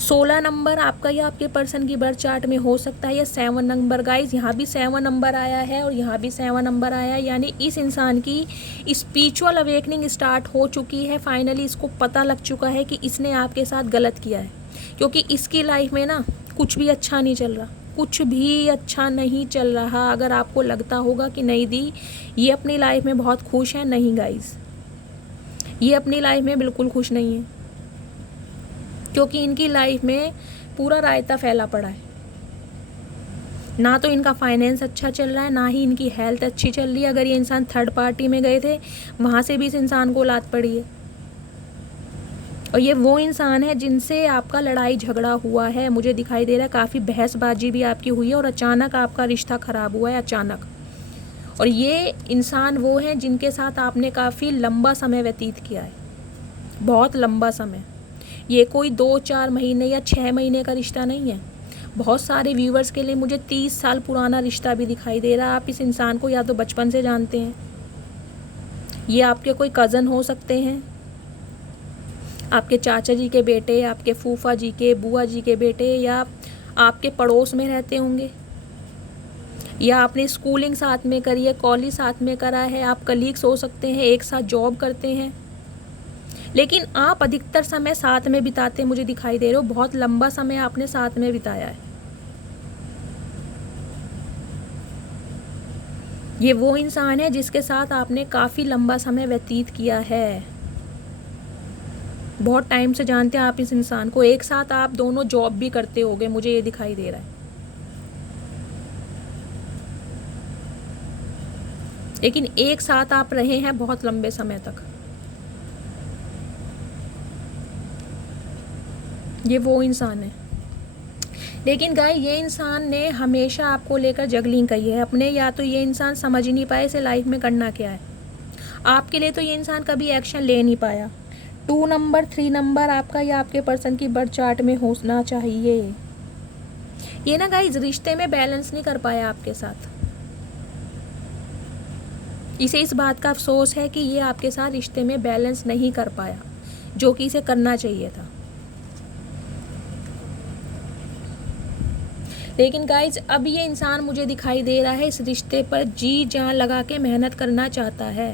16 नंबर आपका या आपके पर्सन की बर्थ चार्ट में हो सकता है, या 7 नंबर। गाइज यहाँ भी 7 नंबर आया है और यहाँ भी 7 नंबर आया है, यानी इस इंसान की स्पिरिचुअल अवेकनिंग स्टार्ट हो चुकी है। फाइनली इसको पता लग चुका है कि इसने आपके साथ गलत किया है, क्योंकि इसकी लाइफ में ना कुछ भी अच्छा नहीं चल रहा, कुछ भी अच्छा नहीं चल रहा। अगर आपको लगता होगा कि नहीं दी ये अपनी लाइफ में बहुत खुश है, नहीं गाइज, ये अपनी लाइफ में बिल्कुल खुश नहीं है, क्योंकि इनकी लाइफ में पूरा रायता फैला पड़ा है। ना तो इनका फाइनेंस अच्छा चल रहा है, ना ही इनकी हेल्थ अच्छी चल रही है। अगर ये इंसान थर्ड पार्टी में गए थे, वहाँ से भी इस इंसान को लात पड़ी है। और ये वो इंसान है जिनसे आपका लड़ाई झगड़ा हुआ है, मुझे दिखाई दे रहा है। काफ़ी बहसबाजी भी आपकी हुई है और अचानक आपका रिश्ता ख़राब हुआ है, अचानक। और ये इंसान वो हैं जिनके साथ आपने काफ़ी लंबा समय व्यतीत किया है, बहुत लंबा समय। ये कोई 2-4 महीने या 6 महीने का रिश्ता नहीं है। बहुत सारे व्यूवर्स के लिए मुझे 30 साल पुराना रिश्ता भी दिखाई दे रहा है। आप इस इंसान को या तो बचपन से जानते हैं, ये आपके कोई कज़न हो सकते हैं, आपके चाचा जी के बेटे, आपके फूफा जी के, बुआ जी के बेटे, या आपके पड़ोस में रहते होंगे, या आपने स्कूलिंग साथ में करी है, कॉलेज साथ में करा है, आप कलीग्स हो सकते हैं, एक साथ जॉब करते हैं, लेकिन आप अधिकतर समय साथ में बिताते मुझे दिखाई दे रहे हो। बहुत लंबा समय आपने साथ में बिताया है। ये वो इंसान है जिसके साथ आपने काफ़ी लंबा समय व्यतीत किया है, बहुत टाइम से जानते हैं आप इस इंसान को। एक साथ आप दोनों जॉब भी करते होगे, मुझे ये दिखाई दे रहा है। लेकिन एक साथ आप रहे हैं बहुत लंबे समय तक। ये वो इंसान है। लेकिन गाय ये इंसान ने हमेशा आपको लेकर जगलिंग करी है अपने, या तो ये इंसान समझ ही नहीं पाया इसे लाइफ में करना क्या है। आपके लिए तो ये इंसान कभी एक्शन ले नहीं पाया। 2 नंबर 3 नंबर आपका या आपके पर्सन की बर्थ चार्ट में होना चाहिए। ये ना गाइस रिश्ते में बैलेंस नहीं कर पाया आपके साथ। इसे इस बात का अफसोस है कि ये आपके साथ रिश्ते में बैलेंस नहीं कर पाया, जो कि इसे करना चाहिए था। लेकिन गाइज अब ये इंसान मुझे दिखाई दे रहा है इस रिश्ते पर जी जान लगा के मेहनत करना चाहता है।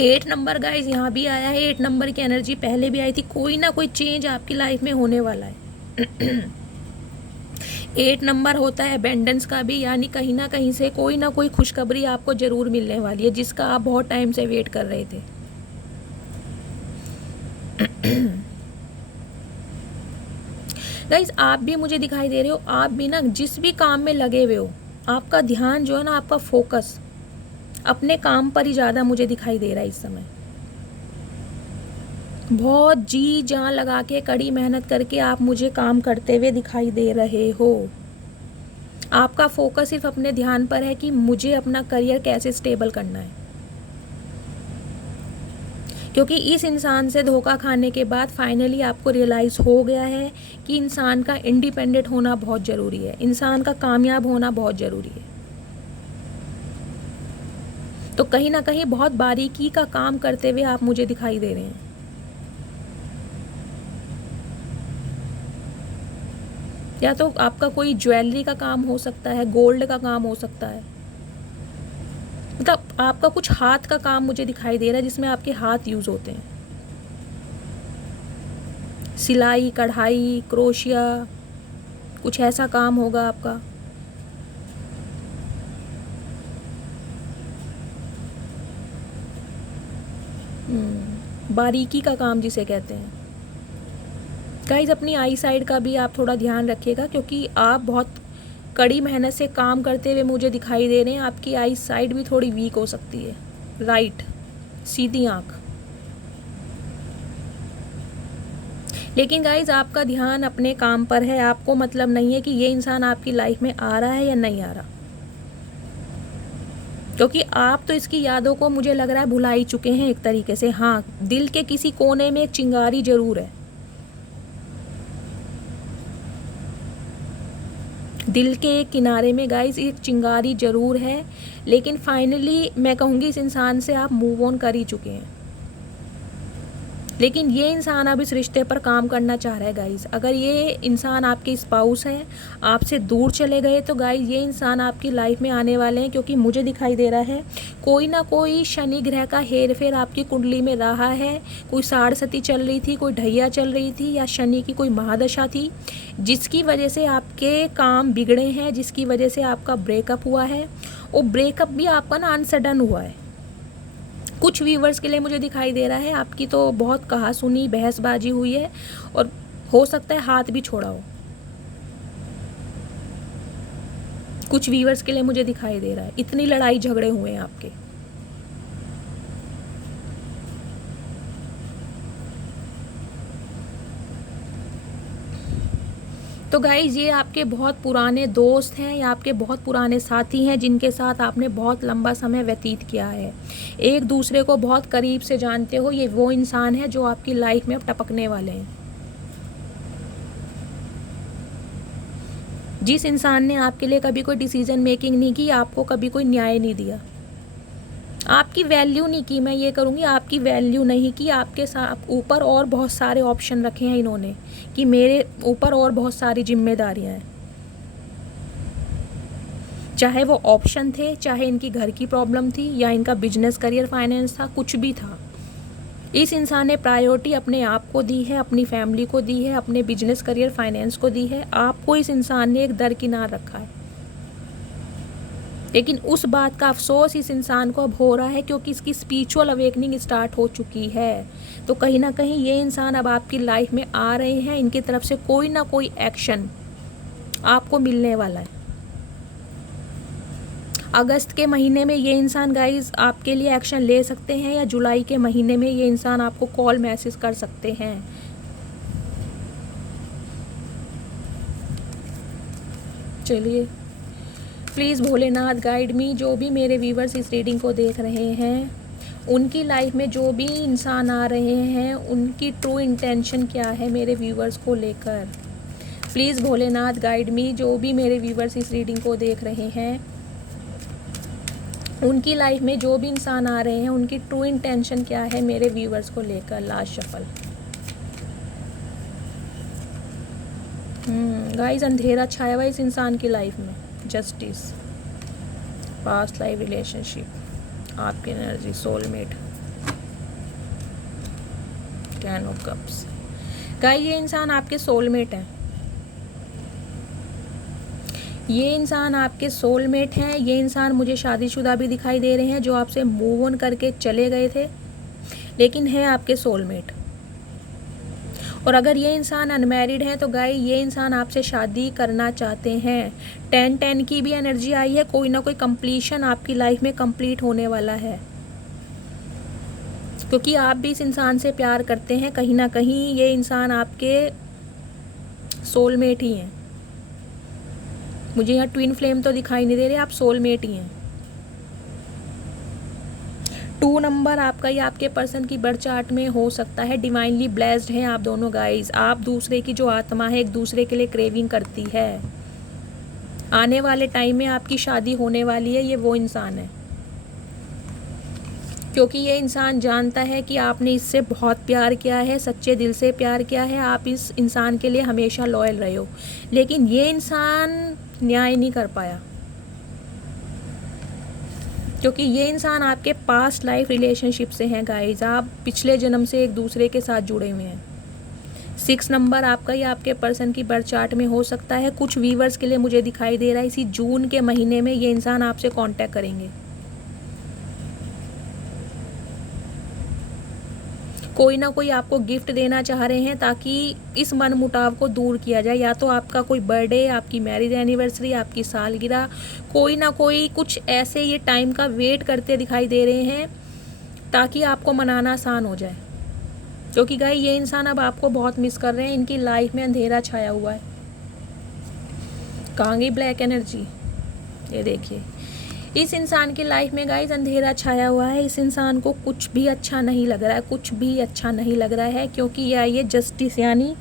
8 नंबर गाइज यहाँ भी आया है। 8 नंबर की एनर्जी पहले भी आई थी। कोई ना कोई चेंज आपकी लाइफ में होने वाला है। 8 नंबर होता है अबेंडेंस का भी, यानी कहीं ना कहीं से कोई ना कोई खुशखबरी आपको ज़रूर मिलने वाली है, जिसका आप बहुत टाइम से वेट कर रहे थे। गाइज आप भी मुझे दिखाई दे रहे हो, आप भी ना जिस भी काम में लगे हुए हो, आपका ध्यान जो है ना, आपका फोकस अपने काम पर ही ज़्यादा मुझे दिखाई दे रहा है इस समय। बहुत जी जान लगा के कड़ी मेहनत करके आप मुझे काम करते हुए दिखाई दे रहे हो। आपका फोकस सिर्फ अपने ध्यान पर है कि मुझे अपना करियर कैसे स्टेबल करना है, क्योंकि इस इंसान से धोखा खाने के बाद फाइनली आपको रियलाइज़ हो गया है कि इंसान का इंडिपेंडेंट होना बहुत ज़रूरी है, इंसान का कामयाब होना बहुत ज़रूरी है। तो कहीं ना कहीं बहुत बारीकी का काम करते हुए आप मुझे दिखाई दे रहे हैं। या तो आपका कोई ज्वेलरी का काम हो सकता है, गोल्ड का काम हो सकता है, मतलब आपका कुछ हाथ का काम मुझे दिखाई दे रहा है जिसमें आपके हाथ यूज़ होते हैं। सिलाई, कढ़ाई, क्रोशिया, कुछ ऐसा काम होगा आपका। बारीकी का काम जिसे कहते हैं। गाइस अपनी आई साइड का भी आप थोड़ा ध्यान रखिएगा, क्योंकि आप बहुत कड़ी मेहनत से काम करते हुए मुझे दिखाई दे रहे हैं। आपकी आई साइड भी थोड़ी वीक हो सकती है, राइट, सीधी आँख। लेकिन गाइज आपका ध्यान अपने काम पर है, आपको मतलब नहीं है कि ये इंसान आपकी लाइफ में आ रहा है या नहीं आ रहा, क्योंकि आप तो इसकी यादों को मुझे लग रहा है भुला ही चुके हैं एक तरीके से। हाँ, दिल के किसी कोने में एक चिंगारी जरूर है, दिल के किनारे में गाइस एक चिंगारी जरूर है। लेकिन फाइनली मैं कहूँगी इस इंसान से आप मूव ऑन कर ही चुके हैं। लेकिन ये इंसान अब इस रिश्ते पर काम करना चाह रहा है गाइस। अगर ये इंसान आपके स्पाउस है, आपसे दूर चले गए, तो गाइस ये इंसान आपकी लाइफ में आने वाले हैं, क्योंकि मुझे दिखाई दे रहा है कोई ना कोई शनि ग्रह का हेर फेर आपकी कुंडली में रहा है। कोई साढ़सती चल रही थी, कोई ढैया चल रही थी, या शनि की कोई महादशा थी, जिसकी वजह से आपके काम बिगड़े हैं, जिसकी वजह से आपका ब्रेकअप हुआ है। वो ब्रेकअप भी आपका ना अनसडन हुआ है। कुछ व्यूवर्स के लिए मुझे दिखाई दे रहा है आपकी तो बहुत कहा सुनी बहसबाजी हुई है, और हो सकता है हाथ भी छोड़ा हो। कुछ व्यूवर्स के लिए मुझे दिखाई दे रहा है इतनी लड़ाई झगड़े हुए हैं आपके। तो गाइज ये आपके बहुत पुराने दोस्त हैं या आपके बहुत पुराने साथी हैं, जिनके साथ आपने बहुत लंबा समय व्यतीत किया है, एक दूसरे को बहुत करीब से जानते हो। ये वो इंसान है जो आपकी लाइफ में अब टपकने वाले हैं। जिस इंसान ने आपके लिए कभी कोई डिसीजन मेकिंग नहीं की, आपको कभी कोई न्याय नहीं दिया, आपकी वैल्यू नहीं की, मैं ये करूँगी आपकी वैल्यू नहीं की। आपके साथ ऊपर और बहुत सारे ऑप्शन रखे हैं इन्होंने कि मेरे ऊपर और बहुत सारी जिम्मेदारियां हैं, चाहे वो ऑप्शन थे, चाहे इनकी घर की प्रॉब्लम थी, या इनका बिजनेस करियर फाइनेंस था, कुछ भी था। इस इंसान ने प्रायोरिटी अपने आप को दी है, अपनी फैमिली को दी है, अपने बिजनेस करियर फाइनेंस को दी है। आपको इस इंसान ने एक दरकिनार रखा है। लेकिन उस बात का अफसोस इस इंसान को अब हो रहा है, क्योंकि इसकी स्पिरिचुअल अवेकनिंग स्टार्ट हो चुकी है। तो कहीं ना कहीं ये इंसान अब आपकी लाइफ में आ रहे हैं, इनकी तरफ से कोई ना कोई एक्शन आपको मिलने वाला है। अगस्त के महीने में ये इंसान गाइस आपके लिए एक्शन ले सकते हैं, या जुलाई के महीने में ये इंसान आपको कॉल मैसेज कर सकते हैं। चलिए प्लीज़ भोलेनाथ गाइड मी। जो भी मेरे व्यूवर्स इस रीडिंग को देख रहे हैं, उनकी लाइफ में जो भी इंसान आ रहे हैं, उनकी ट्रू इंटेंशन क्या है मेरे व्यूवर्स को लेकर। Please Bholenath guide me. जो भी मेरे व्यूवर्स इस रीडिंग को देख रहे हैं, उनकी लाइफ में जो भी इंसान आ रहे हैं, उनकी ट्रू इंटेंशन क्या है मेरे व्यूवर्स को लेकर। Last shuffle. गाइस अंधेरा छाया हुआ इस इंसान की लाइफ में। जस्टिस, पास्ट लाइफ रिलेशनशिप, आपकी energy, soulmate, 10 of cups. Guys ये इंसान आपके सोलमेट हैं, ये इंसान आपके सोलमेट हैं। ये इंसान मुझे शादीशुदा भी दिखाई दे रहे हैं, जो आपसे मूव ऑन करके चले गए थे, लेकिन है आपके सोलमेट। और अगर ये इंसान अनमैरिड है तो गाइस ये इंसान आपसे शादी करना चाहते हैं। 10-10 की भी एनर्जी आई है, कोई ना कोई कंप्लीशन आपकी लाइफ में कंप्लीट होने वाला है, क्योंकि आप भी इस इंसान से प्यार करते हैं। कहीं ना कहीं ये इंसान आपके सोलमेट ही हैं। मुझे यहाँ ट्विन फ्लेम तो दिखाई नहीं दे रहे, आप सोलमेट ही हैं। 2 नंबर आपका या आपके पर्सन की बर्थ चार्ट में हो सकता है। डिवाइनली ब्लेस्ड हैं आप दोनों गाइज। आप दूसरे की जो आत्मा है, एक दूसरे के लिए क्रेविंग करती है। आने वाले टाइम में आपकी शादी होने वाली है, ये वो इंसान है, क्योंकि ये इंसान जानता है कि आपने इससे बहुत प्यार किया है, सच्चे दिल से प्यार किया है, आप इस इंसान के लिए हमेशा लॉयल रहे हो। लेकिन ये इंसान न्याय नहीं कर पाया, क्योंकि ये इंसान आपके पास्ट लाइफ रिलेशनशिप से हैं गाइज। आप पिछले जन्म से एक दूसरे के साथ जुड़े हुए हैं। 6 नंबर आपका या आपके पर्सन की बर्थ चार्ट में हो सकता है। कुछ व्यूअर्स के लिए मुझे दिखाई दे रहा है इसी जून के महीने में ये इंसान आपसे कांटेक्ट करेंगे। कोई ना कोई आपको गिफ्ट देना चाह रहे हैं ताकि इस मन मुटाव को दूर किया जाए। या तो आपका कोई बर्थडे, आपकी मैरिज एनिवर्सरी, आपकी सालगिरह, कोई ना कोई कुछ ऐसे ये टाइम का वेट करते दिखाई दे रहे हैं ताकि आपको मनाना आसान हो जाए। क्योंकि गाइस ये इंसान अब आपको बहुत मिस कर रहे हैं। इनकी लाइफ में अंधेरा छाया हुआ है। कहाँ गई ब्लैक एनर्जी? ये देखिए, इस इंसान की लाइफ में गाइस अंधेरा छाया हुआ है। इस इंसान को कुछ भी अच्छा नहीं लग रहा है, कुछ भी अच्छा नहीं लग रहा है, क्योंकि ये आई है जस्टिस यानी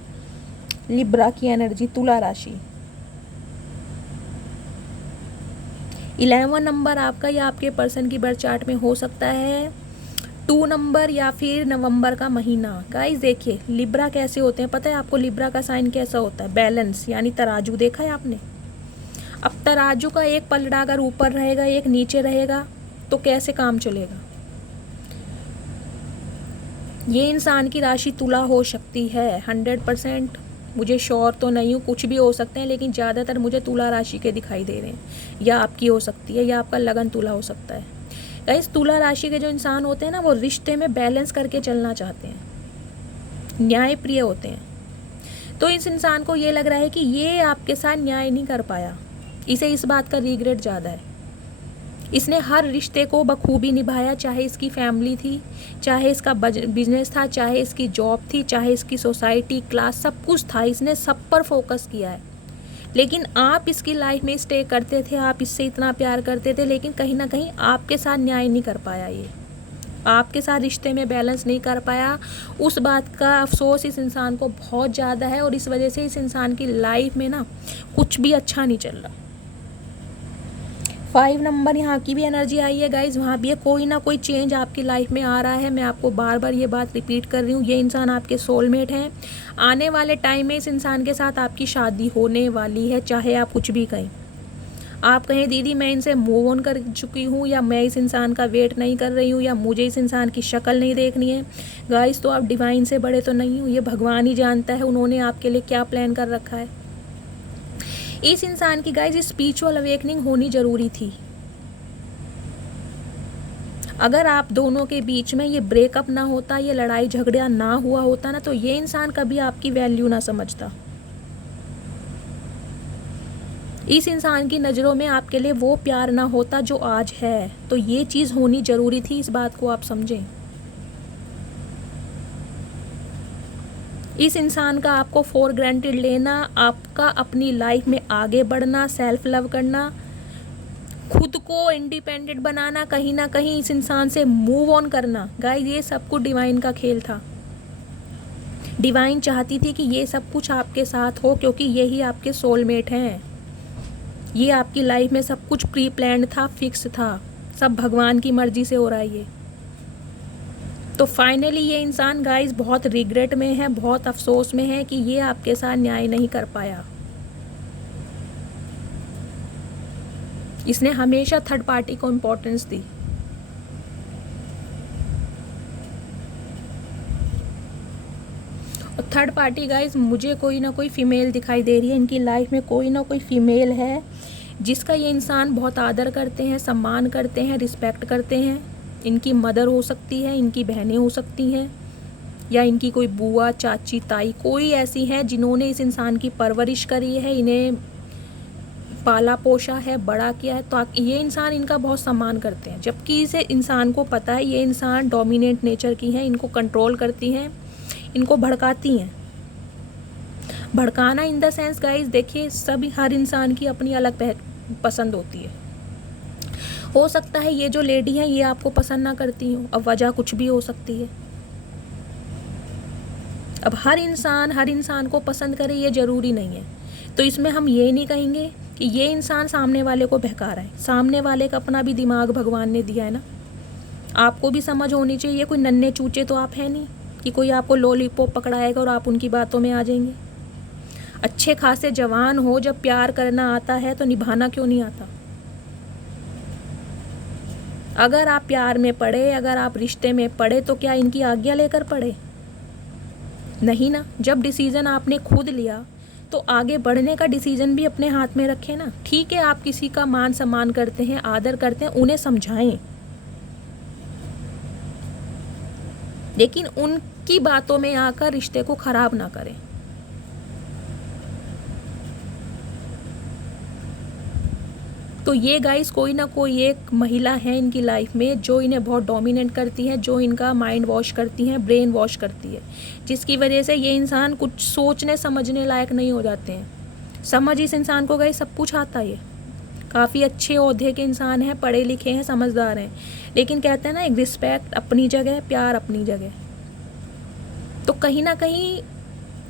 लिब्रा की एनर्जी, तुला राशि। 11 नंबर आपका या आपके पर्सन की बर्थ चार्ट में हो सकता है। 2 नंबर या फिर नवंबर का महीना। गाइस देखिए लिब्रा कैसे होते हैं पता है आपको? लिब्रा का साइन कैसा होता है? बैलेंस यानी तराजू। देखा है आपने? अब तराजू का एक पलड़ा अगर ऊपर रहेगा, एक नीचे रहेगा, तो कैसे काम चलेगा? ये इंसान की राशि तुला हो सकती है। 100% मुझे श्योर तो नहीं हूँ, कुछ भी हो सकते हैं, लेकिन ज़्यादातर मुझे तुला राशि के दिखाई दे रहे हैं। या आपकी हो सकती है, या आपका लगन तुला हो सकता है। गाइस तुला राशि के जो इंसान होते हैं ना, वो रिश्ते में बैलेंस करके चलना चाहते हैं, न्यायप्रिय होते हैं। तो इस इंसान को ये लग रहा है कि ये आपके साथ न्याय नहीं कर पाया, इसे इस बात का रिग्रेट ज़्यादा है। इसने हर रिश्ते को बखूबी निभाया, चाहे इसकी फैमिली थी, चाहे इसका बिजनेस था, चाहे इसकी जॉब थी, चाहे इसकी सोसाइटी, क्लास, सब कुछ था। इसने सब पर फोकस किया है। लेकिन आप इसकी लाइफ में स्टे करते थे, आप इससे इतना प्यार करते थे, लेकिन कहीं ना कहीं आपके साथ न्याय नहीं कर पाया। ये आपके साथ रिश्ते में बैलेंस नहीं कर पाया। उस बात का अफसोस इस इंसान को बहुत ज़्यादा है, और इस वजह से इस इंसान की लाइफ में ना कुछ भी अच्छा नहीं चल रहा। 5 नंबर यहाँ की भी एनर्जी आई है गाइज। वहाँ भी है, कोई ना कोई चेंज आपकी लाइफ में आ रहा है। मैं आपको बार बार ये बात रिपीट कर रही हूँ, ये इंसान आपके सोलमेट हैं। आने वाले टाइम में इस इंसान के साथ आपकी शादी होने वाली है, चाहे आप कुछ भी कहें। आप कहें दीदी मैं इनसे मूव ऑन कर चुकी हूँ, या मैं इस इंसान का वेट नहीं कर रही हूँ, या मुझे इस इंसान की शक्ल नहीं देखनी है। गाइज तो आप डिवाइन से बड़े तो नहीं हो, ये भगवान ही जानता है उन्होंने आपके लिए क्या प्लान कर रखा है। इस इंसान की गाइज स्पिरिचुअल अवेकनिंग होनी जरूरी थी। अगर आप दोनों के बीच में ये ब्रेकअप ना होता, ये लड़ाई झगड़ा ना हुआ होता ना, तो ये इंसान कभी आपकी वैल्यू ना समझता। इस इंसान की नज़रों में आपके लिए वो प्यार ना होता जो आज है। तो ये चीज़ होनी ज़रूरी थी, इस बात को आप समझें। इस इंसान का आपको फॉर ग्रांटेड लेना, आपका अपनी लाइफ में आगे बढ़ना, सेल्फ लव करना, खुद को इंडिपेंडेंट बनाना, कहीं ना कहीं इस इंसान से मूव ऑन करना, गाइस ये सब कुछ डिवाइन का खेल था। डिवाइन चाहती थी कि ये सब कुछ आपके साथ हो, क्योंकि यही आपके सोलमेट हैं। ये आपकी लाइफ में सब कुछ प्री प्लान्ड था, फिक्स था, सब भगवान की मर्जी से हो रहा है ये। तो फाइनली ये इंसान गाइस बहुत रिग्रेट में है, बहुत अफसोस में है कि ये आपके साथ न्याय नहीं कर पाया। इसने हमेशा थर्ड पार्टी को इम्पोर्टेंस दी। और थर्ड पार्टी गाइस मुझे कोई ना कोई फीमेल दिखाई दे रही है। इनकी लाइफ में कोई ना कोई फीमेल है जिसका ये इंसान बहुत आदर करते हैं, सम्मान करते हैं, रिस्पेक्ट करते हैं। इनकी मदर हो सकती है, इनकी बहनें हो सकती हैं, या इनकी कोई बुआ, चाची, ताई कोई ऐसी है जिन्होंने इस इंसान की परवरिश करी है, इन्हें पाला पोषा है, बड़ा किया है, तो ये इंसान इनका बहुत सम्मान करते हैं। जबकि इसे इंसान को पता है ये इंसान डोमिनेंट नेचर की हैं, इनको कंट्रोल करती हैं, इनको भड़काती हैं। भड़काना इन द सेंस गाइस, देखिए सभी हर इंसान की अपनी अलग पसंद होती है। हो सकता है ये जो लेडी है ये आपको पसंद ना करती हो, अब वजह कुछ भी हो सकती है। अब हर इंसान को पसंद करे ये ज़रूरी नहीं है। तो इसमें हम ये नहीं कहेंगे कि ये इंसान सामने वाले को बहका रहा है। सामने वाले का अपना भी दिमाग भगवान ने दिया है ना, आपको भी समझ होनी चाहिए। कोई नन्हे चूचे तो आप हैं नहीं कि कोई आपको लॉलीपॉप पकड़ाएगा और आप उनकी बातों में आ जाएंगे। अच्छे खासे जवान हो, जब प्यार करना आता है तो निभाना क्यों नहीं आता। अगर आप प्यार में पड़े, अगर आप रिश्ते में पड़े, तो क्या इनकी आज्ञा लेकर पड़े? नहीं ना। जब डिसीज़न आपने खुद लिया तो आगे बढ़ने का डिसीज़न भी अपने हाथ में रखें ना। ठीक है, आप किसी का मान सम्मान करते हैं, आदर करते हैं, उन्हें समझाएं, लेकिन उनकी बातों में आकर रिश्ते को खराब ना करें। तो ये गाइस कोई ना कोई एक महिला है इनकी लाइफ में जो इन्हें बहुत डोमिनेट करती है, जो इनका माइंड वॉश करती है, ब्रेन वॉश करती है, जिसकी वजह से ये इंसान कुछ सोचने समझने लायक नहीं हो जाते हैं। समझ इस इंसान को गाइस सब कुछ आता है, काफ़ी अच्छे ओहदे के इंसान हैं, पढ़े लिखे हैं, समझदार हैं, लेकिन कहते हैं ना, एक रिस्पेक्ट अपनी जगह, प्यार अपनी जगह। तो कहीं ना कहीं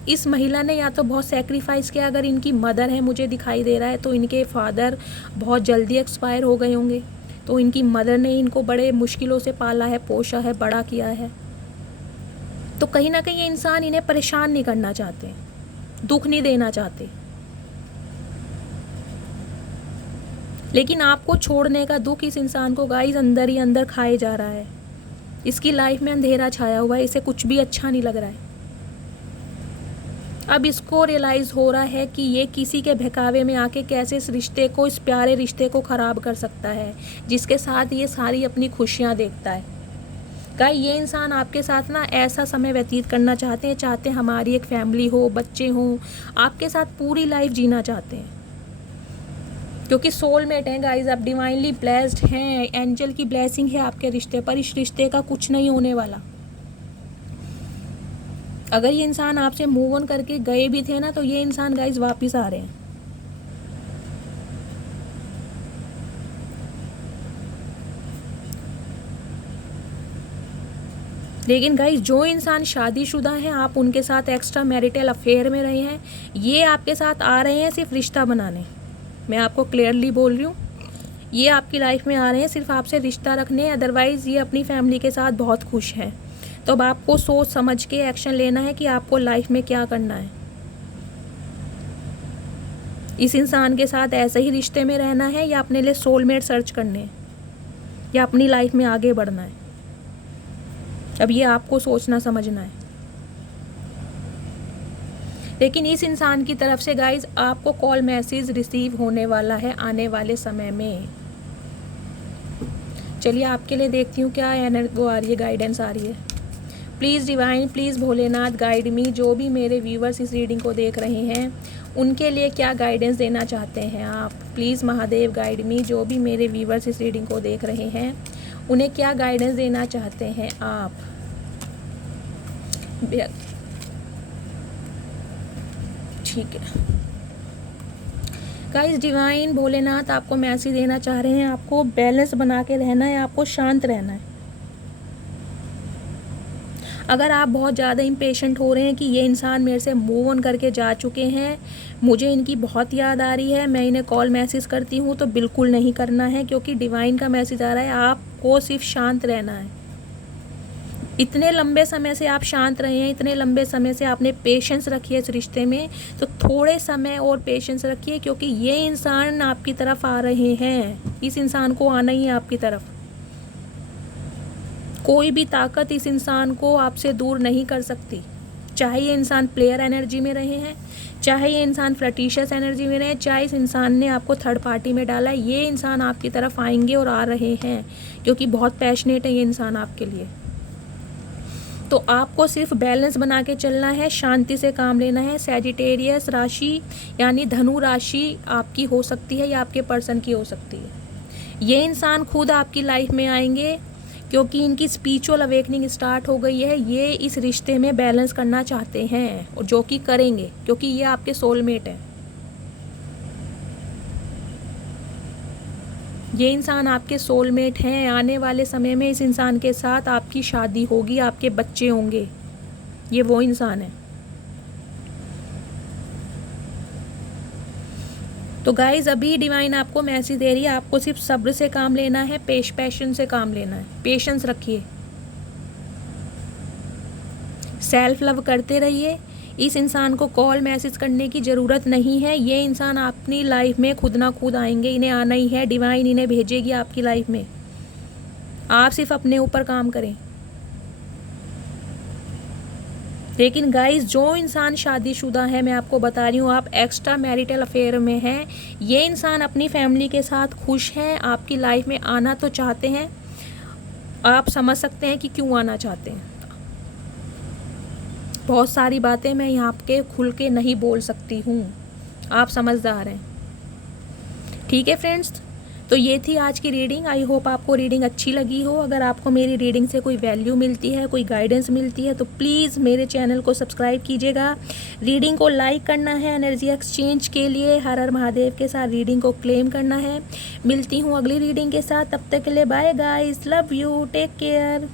इस महिला ने या तो बहुत सेक्रीफाइस किया। अगर इनकी मदर है, मुझे दिखाई दे रहा है, तो इनके फादर बहुत जल्दी एक्सपायर हो गए होंगे, तो इनकी मदर ने इनको बड़े मुश्किलों से पाला है, पोषा है, बड़ा किया है। तो कहीं ना कहीं ये इंसान इन्हें परेशान नहीं करना चाहते, दुख नहीं देना चाहते, लेकिन आपको छोड़ने का दुख इस इंसान को गाइस अंदर ही अंदर खाए जा रहा है। इसकी लाइफ में अंधेरा छाया हुआ है, इसे कुछ भी अच्छा नहीं लग रहा है। अब इसको रियलाइज़ हो रहा है कि ये किसी के बहकावे में आके कैसे इस रिश्ते को, इस प्यारे रिश्ते को ख़राब कर सकता है, जिसके साथ ये सारी अपनी खुशियाँ देखता है। गाइस ये इंसान आपके साथ ना ऐसा समय व्यतीत करना चाहते हैं हमारी एक फैमिली हो, बच्चे हों, आपके साथ पूरी लाइफ जीना चाहते हैं, क्योंकि सोलमेट हैं गाइस, आप डिवाइनली ब्लेस्ड हैं, एंजल की ब्लेसिंग है आपके रिश्ते पर। इस रिश्ते का कुछ नहीं होने वाला। अगर ये इंसान आपसे मूव ऑन करके गए भी थे ना, तो ये इंसान गाइस वापस आ रहे हैं। लेकिन गाइस जो इंसान शादीशुदा हैं, आप उनके साथ एक्स्ट्रा मैरिटल अफेयर में रहे हैं, ये आपके साथ आ रहे हैं सिर्फ रिश्ता बनाने। मैं आपको क्लियरली बोल रही हूँ, ये आपकी लाइफ में आ रहे हैं सिर्फ आपसे रिश्ता रखने, अदरवाइज़ ये अपनी फैमिली के साथ बहुत खुश हैं। तो अब आपको सोच समझ के एक्शन लेना है कि आपको लाइफ में क्या करना है। इस इंसान के साथ ऐसे ही रिश्ते में रहना है, या अपने लिए सोलमेट सर्च करने हैं, या अपनी लाइफ में आगे बढ़ना है। अब ये आपको सोचना समझना है। लेकिन इस इंसान की तरफ से गाइज आपको कॉल मैसेज रिसीव होने वाला है आने वाले समय में। चलिए आपके लिए देखती हूँ क्या वो आ रही है, गाइडेंस आ रही है। Please divine, please Bholenath guide me. जो भी मेरे व्यूवर्स इस रीडिंग को देख रहे हैं उनके लिए क्या गाइडेंस देना चाहते हैं आप। Please Mahadev guide me. जो भी मेरे व्यूवर्स इस रीडिंग को देख रहे हैं उन्हें क्या गाइडेंस देना चाहते हैं आप। ठीक है गाइस, डिवाइन भोलेनाथ आपको मैसेज देना चाह रहे हैं, आपको बैलेंस बना के रहना है, आपको शांत रहना है। अगर आप बहुत ज़्यादा इम्पेशेंट हो रहे हैं कि ये इंसान मेरे से मूव ऑन करके जा चुके हैं, मुझे इनकी बहुत याद आ रही है, मैं इन्हें कॉल मैसेज करती हूँ, तो बिल्कुल नहीं करना है, क्योंकि डिवाइन का मैसेज आ रहा है आपको सिर्फ शांत रहना है। इतने लंबे समय से आप शांत रहे हैं, इतने लंबे समय से आपने पेशेंस रखी है इस रिश्ते में, तो थोड़े समय और पेशेंस रखिए, क्योंकि ये इंसान आपकी तरफ आ रहे हैं। इस इंसान को आना ही है आपकी तरफ। कोई भी ताकत इस इंसान को आपसे दूर नहीं कर सकती। चाहे ये इंसान प्लेयर एनर्जी में रहे हैं, चाहे ये इंसान फ्लर्टिशियस एनर्जी में रहे, चाहे इस इंसान ने आपको थर्ड पार्टी में डाला, ये इंसान आपकी तरफ आएंगे और आ रहे हैं, क्योंकि बहुत पैशनेट है ये इंसान आपके लिए। तो आपको सिर्फ बैलेंस बना के चलना है, शांति से काम लेना है। सैजिटेरियस राशि यानी धनु राशि आपकी हो सकती है या आपके पर्सन की हो सकती है। ये इंसान खुद आपकी लाइफ में आएंगे क्योंकि इनकी स्पिरिचुअल अवेकनिंग स्टार्ट हो गई है। ये इस रिश्ते में बैलेंस करना चाहते हैं और जो कि करेंगे क्योंकि ये आपके सोलमेट हैं। ये इंसान आपके सोलमेट हैं। आने वाले समय में इस इंसान के साथ आपकी शादी होगी, आपके बच्चे होंगे। ये वो इंसान है। तो गाइज अभी डिवाइन आपको मैसेज दे रही है, आपको सिर्फ सब्र से काम लेना है, पैशन से काम लेना है। पेशेंस रखिए, सेल्फ लव करते रहिए। इस इंसान को कॉल मैसेज करने की ज़रूरत नहीं है। ये इंसान अपनी लाइफ में खुद ना खुद आएंगे, इन्हें आना ही है। डिवाइन इन्हें भेजेगी आपकी लाइफ में। आप सिर्फ अपने ऊपर काम करें। लेकिन गाइस जो इंसान शादीशुदा है, मैं आपको बता रही हूँ, आप एक्स्ट्रा मैरिटल अफेयर में हैं। ये इंसान अपनी फैमिली के साथ खुश हैं, आपकी लाइफ में आना तो चाहते हैं। आप समझ सकते हैं कि क्यों आना चाहते हैं। बहुत सारी बातें मैं यहाँ पे खुल के नहीं बोल सकती हूँ, आप समझदार हैं। ठीक है फ्रेंड्स, तो ये थी आज की रीडिंग। आई होप आपको रीडिंग अच्छी लगी हो। अगर आपको मेरी रीडिंग से कोई वैल्यू मिलती है, कोई गाइडेंस मिलती है, तो प्लीज़ मेरे चैनल को सब्सक्राइब कीजिएगा। रीडिंग को लाइक करना है, एनर्जी एक्सचेंज के लिए हर हर महादेव के साथ रीडिंग को क्लेम करना है। मिलती हूँ अगली रीडिंग के साथ, तब तक के लिए bye guys, love you, take care.